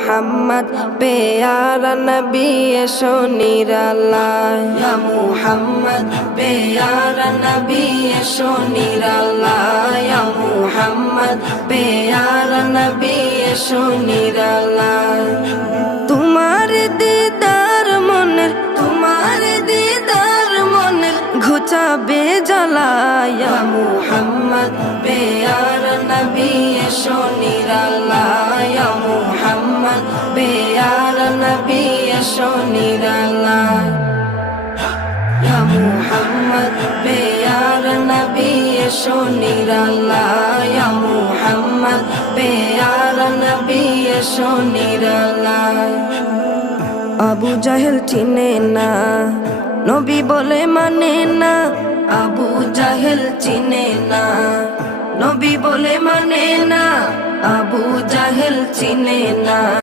মুহাম্মদ প্যারা নবী এসো নিরালায় ইয়া মুহাম্মদ প্যারা নবী এসো নিরালায় ইয়া মুহাম্মদ প্যারা নবী এসো নিরালায় তোমার দিদার মনের ঘুচাবে জ্বালায় ইয়া মুহাম্মদ প্যারা নবী এসো নিরালায় ইয়া মুহাম্মদ প্যারা নবী এসো নিরালায় ইয়া মুহাম্মদ প্যারা নবী এসো নিরালায় ইয়া মুহাম্মদ প্যারা নবী এসো নিরালায় আবু জাহেল চিনে না নবী বলে মানে না আবু জাহেল চিনে না নবী বলে মানে না আবু জাহেল চিনে না